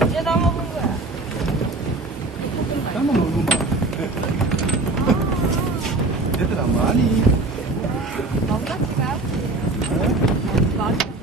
언제 다 먹은 거야? 삶아 먹는 거. 얘들아, 많이. 너무 같이 가야지. 맛있어.